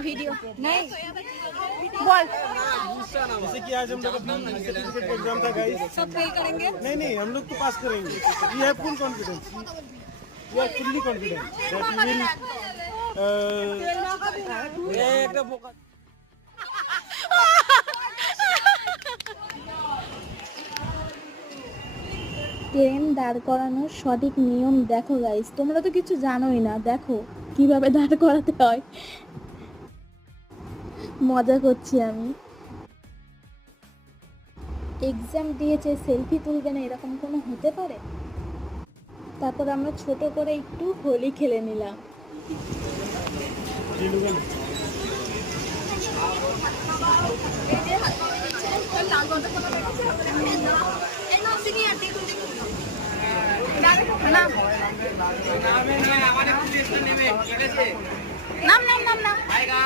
Video नहीं बोल। जैसे कि आज हम लोग का सर्टिफिकेट का एग्जाम था गाइस, सब फेल करेंगे। नहीं हम लोग तो पास करेंगे। We have full confidence, we are fully confident that we will एक ট্রেন দাঁড় করানোর সঠিক নিয়ম দেখো গাইস, তোমরা তো কিছু জানোই না। দেখো কিভাবে দাঁড় করাতে হয়। মজা করছি আমি। এক্সাম দিয়েছে সেলফি তুলবে না, এরকম কোনো হতে পারে? তারপর আমরা ছোট করে একটু হোলি খেলে নিলাম। नाम नाम नाम नाम